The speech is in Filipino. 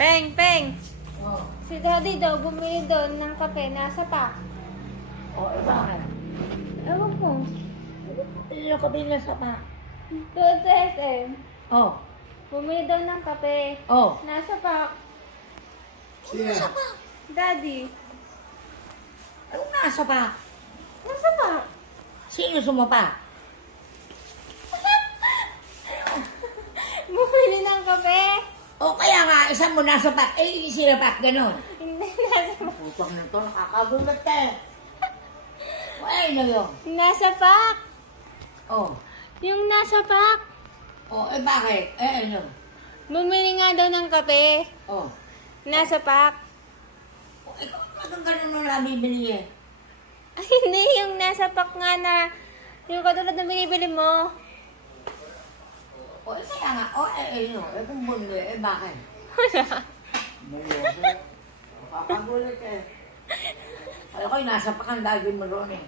Peng, Peng. Oh. Si Daddy daw bumili doon ng kape. Nasa pack. Oh, bakit? Ewan ko. Yung kape na sa pa. Doon sa SM. Oh. Bumili daw ng kape. Oh. Nasa pack. Sino? Daddy. Anong nasa pa? Nasa pack. Sino sumapa? Bumili ng kape. O kaya nga, isang mo nasa pa. Eh, sino pa? Ganon. Hindi, nasa pack. Putang na to, nakakagulat ka eh. Ay, na yun. Nasa pack. Oh. Yung nasa pack. Oh, eh bakit? Eh, ano? Bumili nga daw ng kape. Oh. Nasa pack. Oh, ikaw naman ganun nung nabibili eh. Ay, hindi. Yung nasa pack nga na, yung katulad na binibili mo. O, eh, kaya nga. O, ano? Eh, kung bumili, eh, bakit? Nakakagulat eh. Alam ko, nasa pakang lagi mo roon eh.